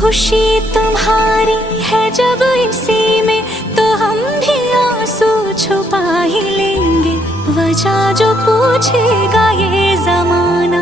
खुशी तुम्हारी है जब इसी में, तो हम भी आंसू छुपा ही लेंगे। वजह जो पूछेगा ये जमाना,